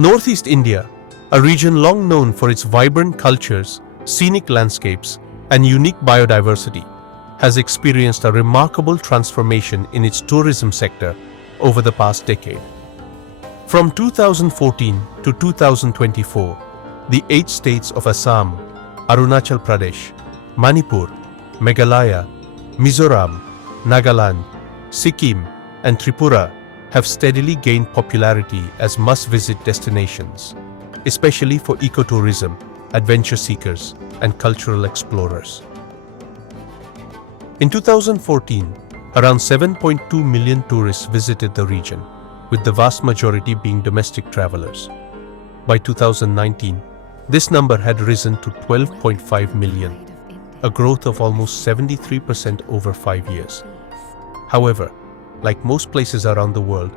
Northeast India, a region long known for its vibrant cultures, scenic landscapes, and unique biodiversity, has experienced a remarkable transformation in its tourism sector over the past decade. From 2014 to 2024, the 8 states of Assam, Arunachal Pradesh, Manipur, Meghalaya, Mizoram, Nagaland, Sikkim, and Tripura have steadily gained popularity as must-visit destinations, especially for ecotourism, adventure seekers, and cultural explorers. In 2014, around 7.2 million tourists visited the region, with the vast majority being domestic travelers. By 2019, this number had risen to 12.5 million, a growth of almost 73% over 5 years. However, like most places around the world,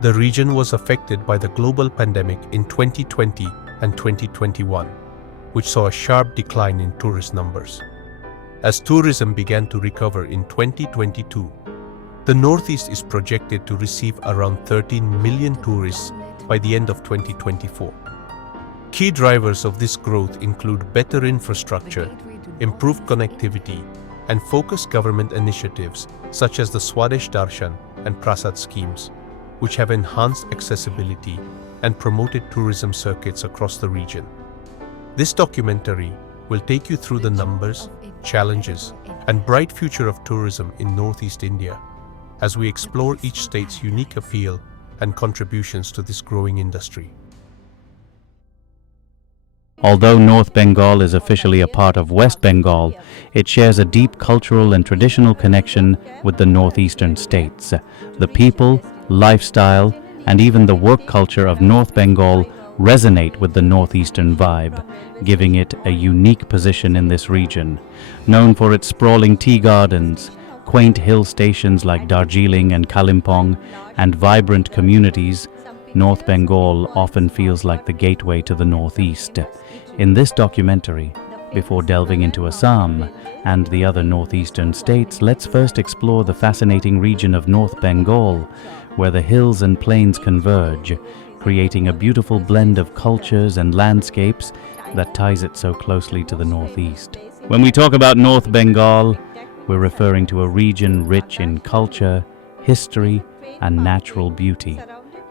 the region was affected by the global pandemic in 2020 and 2021, which saw a sharp decline in tourist numbers. As tourism began to recover in 2022, the Northeast is projected to receive around 13 million tourists by the end of 2024. Key drivers of this growth include better infrastructure, improved connectivity, and focused government initiatives such as the Swadesh Darshan and Prasad schemes, which have enhanced accessibility and promoted tourism circuits across the region. This documentary will take you through the numbers, challenges, and bright future of tourism in Northeast India as we explore each state's unique appeal and contributions to this growing industry. Although North Bengal is officially a part of West Bengal, it shares a deep cultural and traditional connection with the northeastern states. The people, lifestyle, and even the work culture of North Bengal resonate with the northeastern vibe, giving it a unique position in this region. Known for its sprawling tea gardens, quaint hill stations like Darjeeling and Kalimpong, and vibrant communities, North Bengal often feels like the gateway to the Northeast. In this documentary, before delving into Assam and the other northeastern states, let's first explore the fascinating region of North Bengal, where the hills and plains converge, creating a beautiful blend of cultures and landscapes that ties it so closely to the Northeast. When we talk about North Bengal, we're referring to a region rich in culture, history, and natural beauty.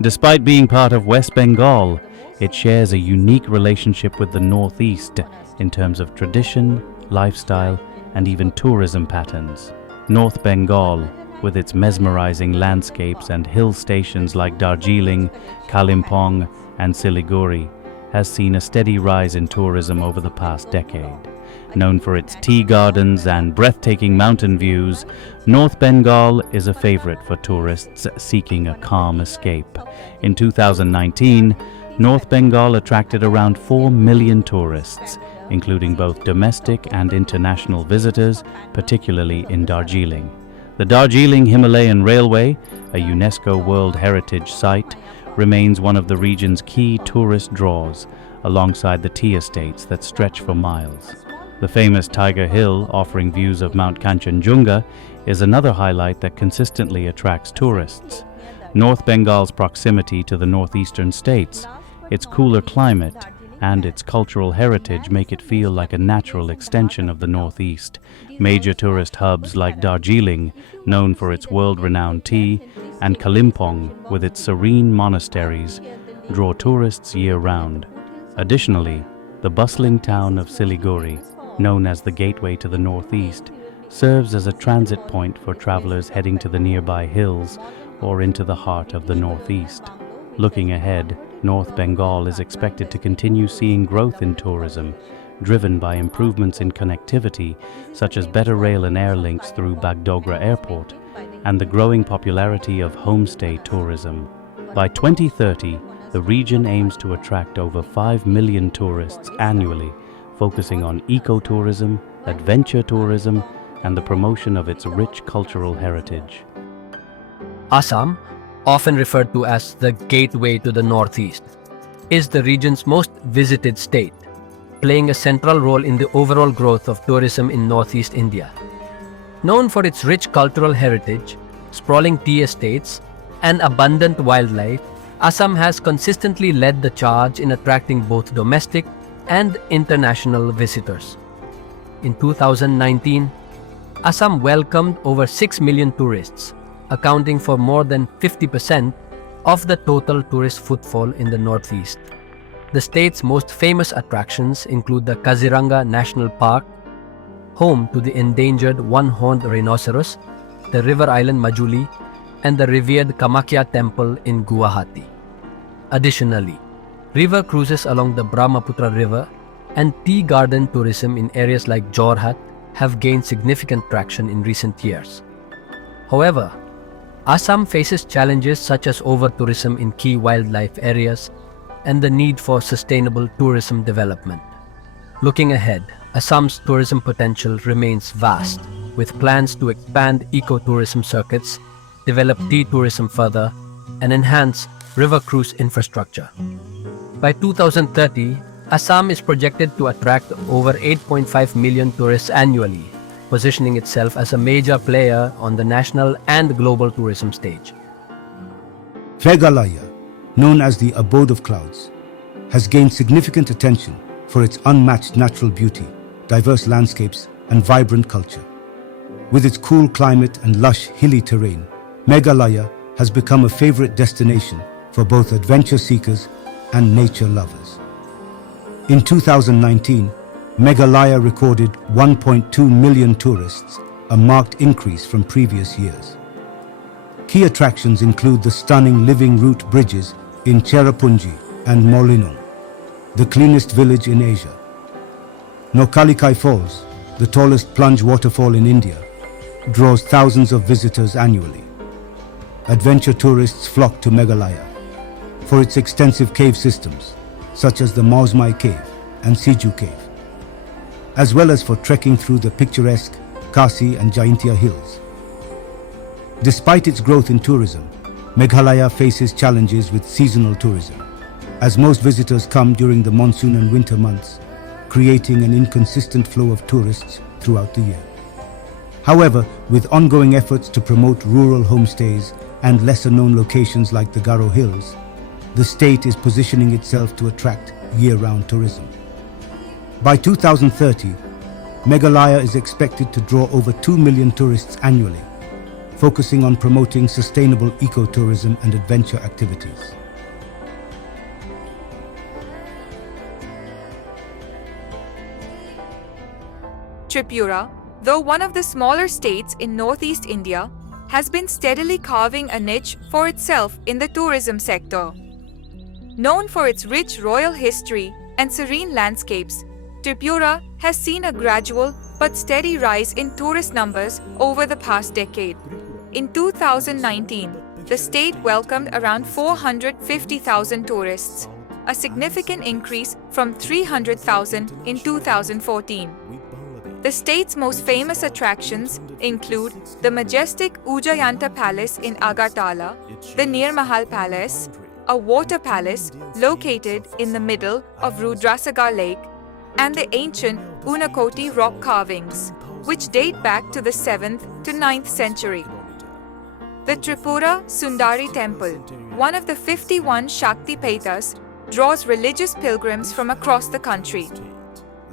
Despite being part of West Bengal, it shares a unique relationship with the Northeast in terms of tradition, lifestyle, and even tourism patterns. North Bengal, with its mesmerizing landscapes and hill stations like Darjeeling, Kalimpong, and Siliguri, has seen a steady rise in tourism over the past decade. Known for its tea gardens and breathtaking mountain views, North Bengal is a favorite for tourists seeking a calm escape. In 2019, North Bengal attracted around 4 million tourists, including both domestic and international visitors, particularly in Darjeeling. The Darjeeling Himalayan Railway, a UNESCO World Heritage Site, remains one of the region's key tourist draws, alongside the tea estates that stretch for miles. The famous Tiger Hill, offering views of Mount Kanchenjunga, is another highlight that consistently attracts tourists. North Bengal's proximity to the northeastern states, its cooler climate, and its cultural heritage make it feel like a natural extension of the Northeast. Major tourist hubs like Darjeeling, known for its world-renowned tea, and Kalimpong, with its serene monasteries, draw tourists year-round. Additionally, the bustling town of Siliguri, known as the gateway to the Northeast, serves as a transit point for travelers heading to the nearby hills or into the heart of the Northeast. Looking ahead, North Bengal is expected to continue seeing growth in tourism, driven by improvements in connectivity, such as better rail and air links through Bagdogra Airport, and the growing popularity of homestay tourism. By 2030, the region aims to attract over 5 million tourists annually, focusing on ecotourism, adventure tourism, and the promotion of its rich cultural heritage. Assam, often referred to as the gateway to the Northeast, is the region's most visited state, playing a central role in the overall growth of tourism in Northeast India. Known for its rich cultural heritage, sprawling tea estates, and abundant wildlife, Assam has consistently led the charge in attracting both domestic and international visitors. In 2019, Assam welcomed over 6 million tourists, accounting for more than 50% of the total tourist footfall in the northeast. The state's most famous attractions include the Kaziranga National Park, home to the endangered one-horned rhinoceros, the river island Majuli, and the revered Kamakya Temple in Guwahati. Additionally, river cruises along the Brahmaputra River and tea garden tourism in areas like Jorhat have gained significant traction in recent years. However, Assam faces challenges such as over-tourism in key wildlife areas and the need for sustainable tourism development. Looking ahead, Assam's tourism potential remains vast, with plans to expand ecotourism circuits, develop tea tourism further, and enhance river cruise infrastructure. By 2030, Assam is projected to attract over 8.5 million tourists annually, positioning itself as a major player on the national and global tourism stage. Meghalaya, known as the Abode of Clouds, has gained significant attention for its unmatched natural beauty, diverse landscapes, and vibrant culture. With its cool climate and lush, hilly terrain, Meghalaya has become a favorite destination for both adventure seekers and nature lovers. In 2019, Meghalaya recorded 1.2 million tourists, a marked increase from previous years. Key attractions include the stunning living root bridges in Cherrapunji and Molinong, the cleanest village in Asia. Nokalikai Falls, the tallest plunge waterfall in India, draws thousands of visitors annually. Adventure tourists flock to Meghalaya for its extensive cave systems, such as the Mausmai Cave and Siju Cave, as well as for trekking through the picturesque Kasi and Jaintia hills. Despite its growth in tourism, Meghalaya faces challenges with seasonal tourism, as most visitors come during the monsoon and winter months, creating an inconsistent flow of tourists throughout the year. However, with ongoing efforts to promote rural homestays and lesser-known locations like the Garo Hills, the state is positioning itself to attract year-round tourism. By 2030, Meghalaya is expected to draw over 2 million tourists annually, focusing on promoting sustainable ecotourism and adventure activities. Tripura, though one of the smaller states in northeast India, has been steadily carving a niche for itself in the tourism sector. Known for its rich royal history and serene landscapes, Tripura has seen a gradual but steady rise in tourist numbers over the past decade. In 2019, the state welcomed around 450,000 tourists, a significant increase from 300,000 in 2014. The state's most famous attractions include the majestic Ujjayanta Palace in Agartala, the Nir Mahal Palace, a water palace located in the middle of Rudrasagar Lake, and the ancient Unakoti rock carvings, which date back to the 7th to 9th century. The Tripura Sundari Temple, one of the 51 Shakti Peethas, draws religious pilgrims from across the country.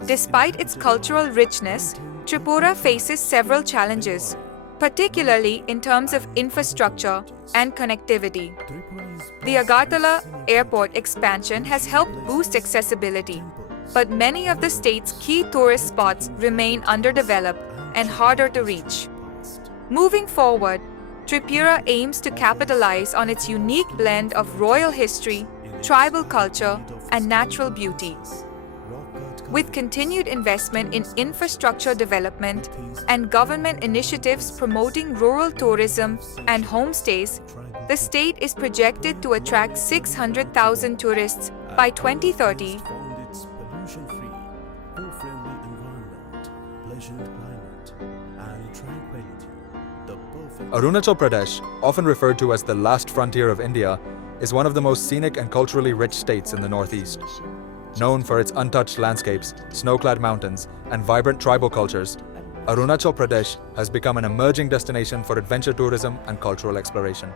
Despite its cultural richness, Tripura faces several challenges, particularly in terms of infrastructure and connectivity. The Agartala airport expansion has helped boost accessibility, but many of the state's key tourist spots remain underdeveloped and harder to reach. Moving forward, Tripura aims to capitalize on its unique blend of royal history, tribal culture, and natural beauty. With continued investment in infrastructure development and government initiatives promoting rural tourism and homestays, the state is projected to attract 600,000 tourists by 2030. Arunachal Pradesh, often referred to as the last frontier of India, is one of the most scenic and culturally rich states in the northeast. Known for its untouched landscapes, snow-clad mountains, and vibrant tribal cultures, Arunachal Pradesh has become an emerging destination for adventure tourism and cultural exploration.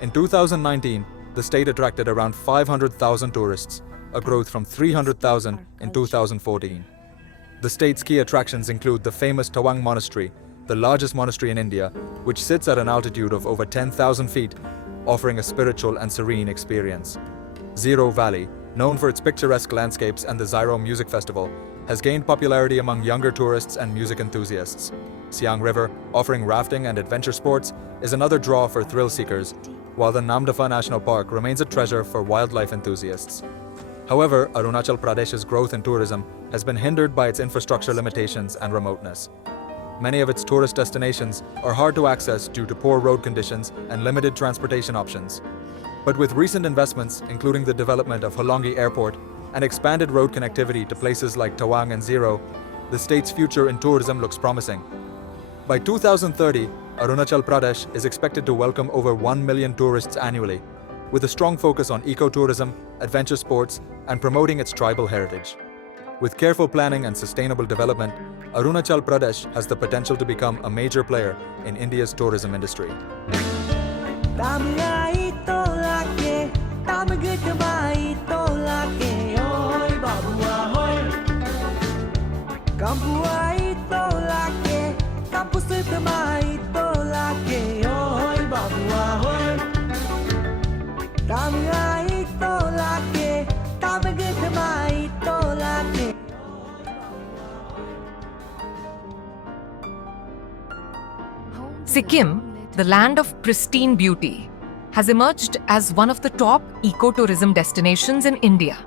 In 2019, the state attracted around 500,000 tourists, a growth from 300,000 in 2014. The state's key attractions include the famous Tawang Monastery, the largest monastery in India, which sits at an altitude of over 10,000 feet, offering a spiritual and serene experience. Zero Valley, known for its picturesque landscapes and the Zyro Music Festival, has gained popularity among younger tourists and music enthusiasts. Siang River, offering rafting and adventure sports, is another draw for thrill seekers, while the Namdapha National Park remains a treasure for wildlife enthusiasts. However, Arunachal Pradesh's growth in tourism has been hindered by its infrastructure limitations and remoteness. Many of its tourist destinations are hard to access due to poor road conditions and limited transportation options. But with recent investments, including the development of Hollongi Airport and expanded road connectivity to places like Tawang and Zero, the state's future in tourism looks promising. By 2030, Arunachal Pradesh is expected to welcome over 1 million tourists annually, with a strong focus on ecotourism, adventure sports, and promoting its tribal heritage. With careful planning and sustainable development, Arunachal Pradesh has the potential to become a major player in India's tourism industry. Sikkim, the land of pristine beauty, has emerged as one of the top ecotourism destinations in India.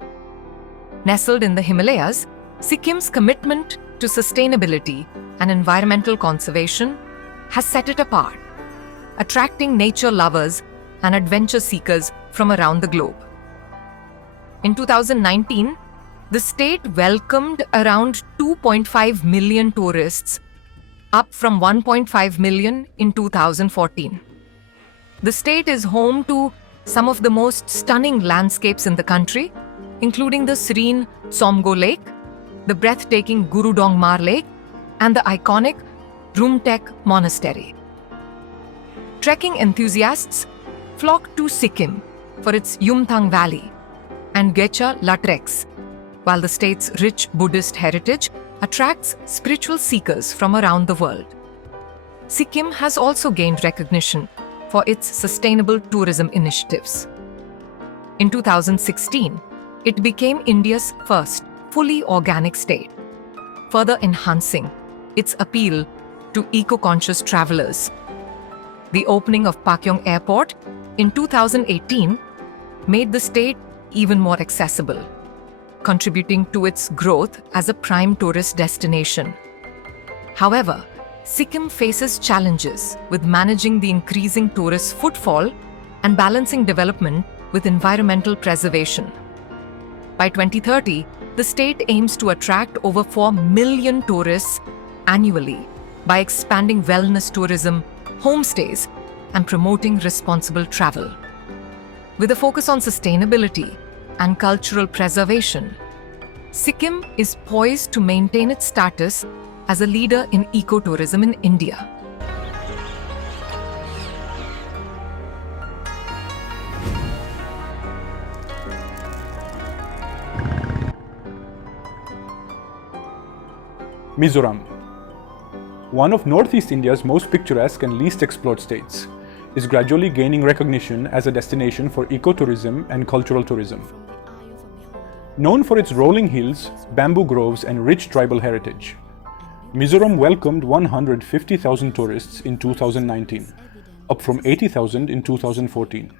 Nestled in the Himalayas, Sikkim's commitment to sustainability and environmental conservation has set it apart, attracting nature lovers and adventure seekers from around the globe. In 2019, the state welcomed around 2.5 million tourists, up from 1.5 million in 2014. The state is home to some of the most stunning landscapes in the country, including the serene Somgo Lake, the breathtaking Gurudongmar Lake, and the iconic Rumtek Monastery. Trekking enthusiasts flock to Sikkim for its Yumthang Valley and Gecha Latreks, while the state's rich Buddhist heritage attracts spiritual seekers from around the world. Sikkim has also gained recognition for its sustainable tourism initiatives. In 2016, it became India's first fully organic state, further enhancing its appeal to eco-conscious travelers. The opening of Pakyong Airport in 2018 made the state even more accessible, contributing to its growth as a prime tourist destination. However, Sikkim faces challenges with managing the increasing tourist footfall and balancing development with environmental preservation. By 2030, the state aims to attract over 4 million tourists annually by expanding wellness tourism, homestays, and promoting responsible travel. With a focus on sustainability and cultural preservation, Sikkim is poised to maintain its status as a leader in ecotourism in India. Mizoram, one of Northeast India's most picturesque and least explored states, is gradually gaining recognition as a destination for ecotourism and cultural tourism. Known for its rolling hills, bamboo groves, and rich tribal heritage, Mizoram welcomed 150,000 tourists in 2019, up from 80,000 in 2014.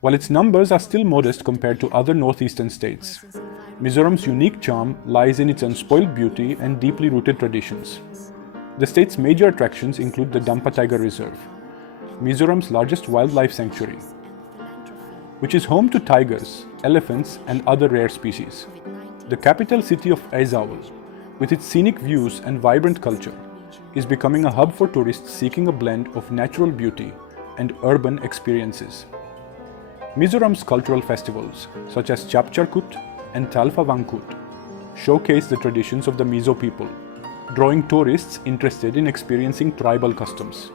While its numbers are still modest compared to other northeastern states, Mizoram's unique charm lies in its unspoiled beauty and deeply rooted traditions. The state's major attractions include the Dampa Tiger Reserve, Mizoram's largest wildlife sanctuary, which is home to tigers, elephants, and other rare species. The capital city of Aizawl, with its scenic views and vibrant culture, is becoming a hub for tourists seeking a blend of natural beauty and urban experiences. Mizoram's cultural festivals, such as Chapcharkut and Talfa Wangkut, showcase the traditions of the Mizo people, drawing tourists interested in experiencing tribal customs.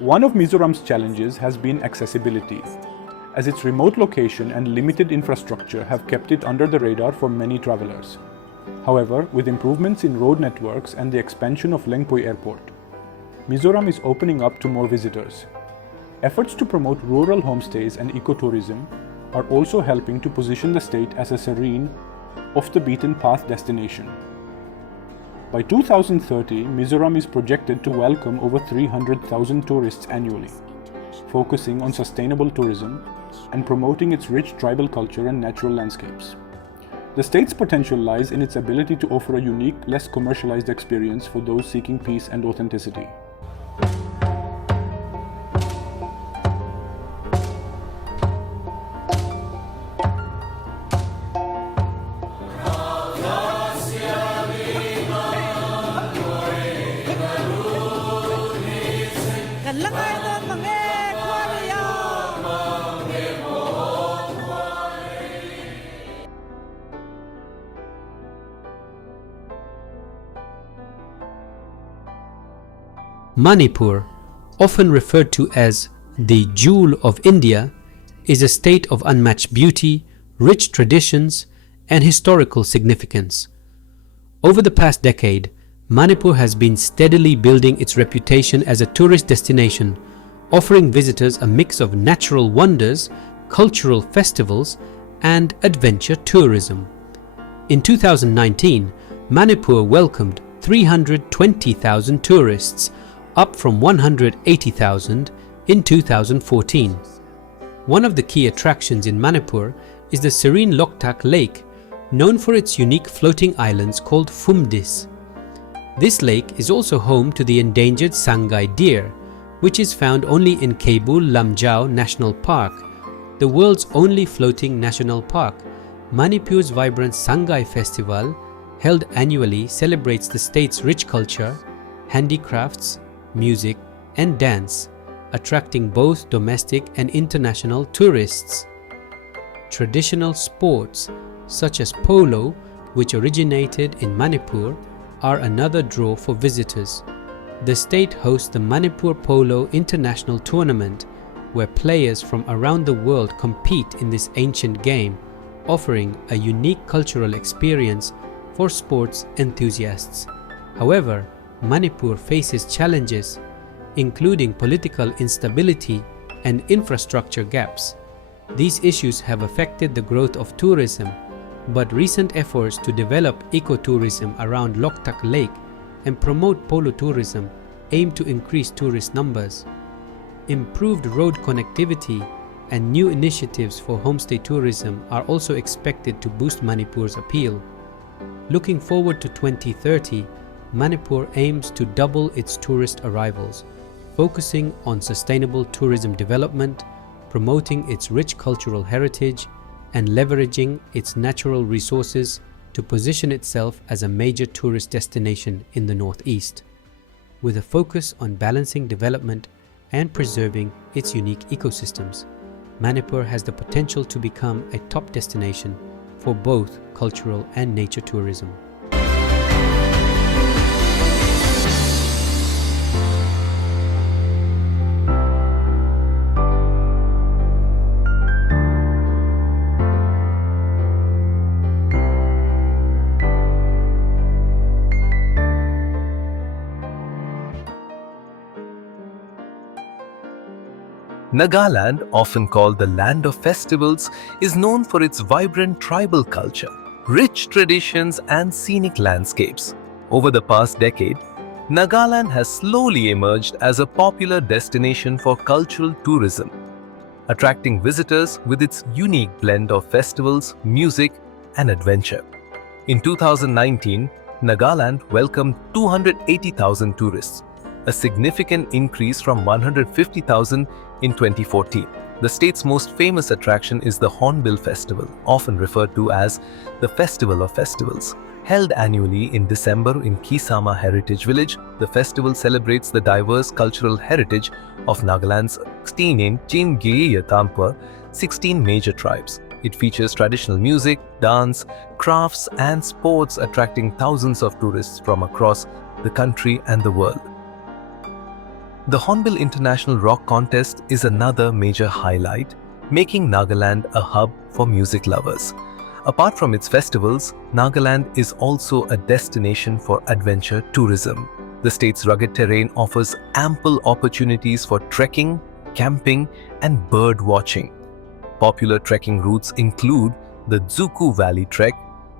One of Mizoram's challenges has been accessibility, as its remote location and limited infrastructure have kept it under the radar for many travelers. However, with improvements in road networks and the expansion of Lengpui Airport, Mizoram is opening up to more visitors. Efforts to promote rural homestays and ecotourism are also helping to position the state as a serene, off-the-beaten-path destination. By 2030, Mizoram is projected to welcome over 300,000 tourists annually, focusing on sustainable tourism and promoting its rich tribal culture and natural landscapes. The state's potential lies in its ability to offer a unique, less commercialized experience for those seeking peace and authenticity. Manipur, often referred to as the Jewel of India, is a state of unmatched beauty, rich traditions, and historical significance. Over the past decade, Manipur has been steadily building its reputation as a tourist destination, offering visitors a mix of natural wonders, cultural festivals, and adventure tourism. In 2019, Manipur welcomed 320,000 tourists, up from 180,000 in 2014. One of the key attractions in Manipur is the serene Loktak Lake, known for its unique floating islands called Phumdis. This lake is also home to the endangered Sangai deer, which is found only in Keibul Lamjao National Park, the world's only floating national park. Manipur's vibrant Sangai Festival, held annually, celebrates the state's rich culture, handicrafts, music, and dance, attracting both domestic and international tourists. Traditional sports such as polo, which originated in Manipur, are another draw for visitors. The state hosts the Manipur Polo International Tournament, where players from around the world compete in this ancient game, offering a unique cultural experience for sports enthusiasts. However, Manipur faces challenges, including political instability and infrastructure gaps. These issues have affected the growth of tourism, but recent efforts to develop ecotourism around Loktak Lake and promote polo tourism aim to increase tourist numbers. Improved road connectivity and new initiatives for homestay tourism are also expected to boost Manipur's appeal. Looking forward to 2030, Manipur aims to double its tourist arrivals, focusing on sustainable tourism development, promoting its rich cultural heritage, and leveraging its natural resources to position itself as a major tourist destination in the Northeast. With a focus on balancing development and preserving its unique ecosystems, Manipur has the potential to become a top destination for both cultural and nature tourism. Nagaland, often called the land of festivals, is known for its vibrant tribal culture, rich traditions, and scenic landscapes. Over the past decade, Nagaland has slowly emerged as a popular destination for cultural tourism, attracting visitors with its unique blend of festivals, music, and adventure. In 2019, Nagaland welcomed 280,000 tourists, a significant increase from 150,000 in 2014. The state's most famous attraction is the Hornbill Festival, often referred to as the Festival of Festivals. Held annually in December in Kisama Heritage Village, the festival celebrates the diverse cultural heritage of Nagaland's 16 major tribes. It features traditional music, dance, crafts, and sports, attracting thousands of tourists from across the country and the world. The Hornbill International Rock Contest is another major highlight, making Nagaland a hub for music lovers. Apart from its festivals, Nagaland is also a destination for adventure tourism. The state's rugged terrain offers ample opportunities for trekking, camping, and bird watching. Popular trekking routes include the Zuku Valley Trek,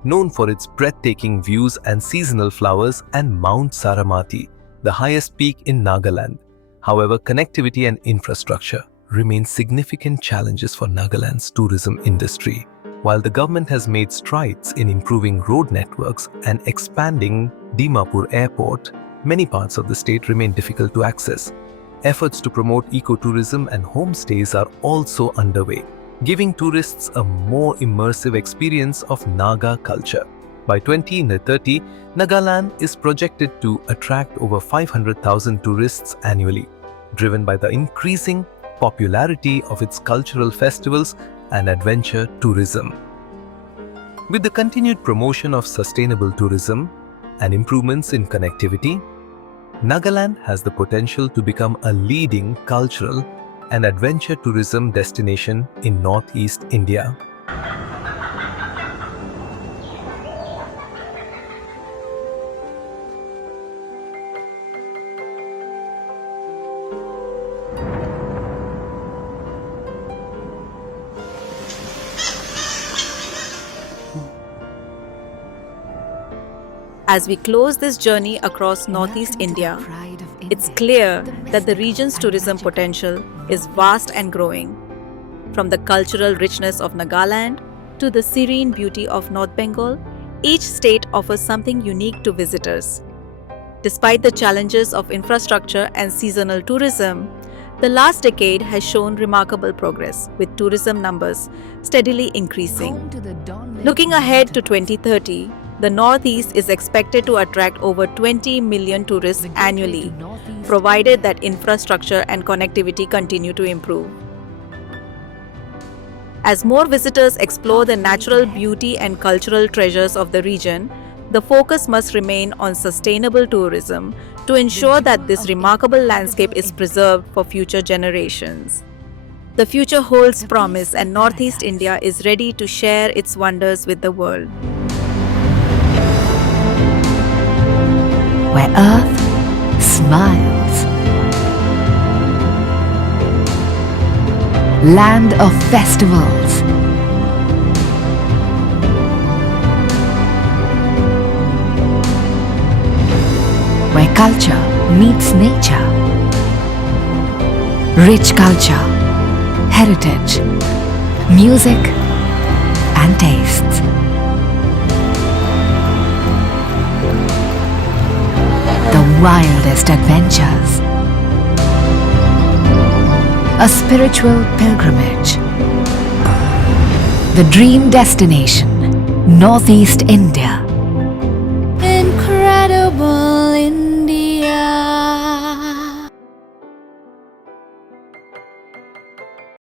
known for its breathtaking views and seasonal flowers, and Mount Saramati, the highest peak in Nagaland. However, connectivity and infrastructure remain significant challenges for Nagaland's tourism industry. While the government has made strides in improving road networks and expanding Dimapur Airport, many parts of the state remain difficult to access. Efforts to promote ecotourism and homestays are also underway, giving tourists a more immersive experience of Naga culture. By 2030, Nagaland is projected to attract over 500,000 tourists annually, driven by the increasing popularity of its cultural festivals and adventure tourism. With the continued promotion of sustainable tourism and improvements in connectivity, Nagaland has the potential to become a leading cultural and adventure tourism destination in Northeast India. As we close this journey across Northeast India, it's clear that the region's tourism potential is vast and growing. From the cultural richness of Nagaland to the serene beauty of North Bengal, each state offers something unique to visitors. Despite the challenges of infrastructure and seasonal tourism, the last decade has shown remarkable progress, with tourism numbers steadily increasing. Looking ahead to 2030, the Northeast is expected to attract over 20 million tourists annually, provided that infrastructure and connectivity continue to improve. As more visitors explore the natural beauty and cultural treasures of the region, the focus must remain on sustainable tourism to ensure that this remarkable landscape is preserved for future generations. The future holds promise, and Northeast India is ready to share its wonders with the world. Where Earth smiles. Land of festivals. Where culture meets nature. Rich culture, heritage, music, and tastes. The wildest adventures. A spiritual pilgrimage. The dream destination, Northeast India. Incredible in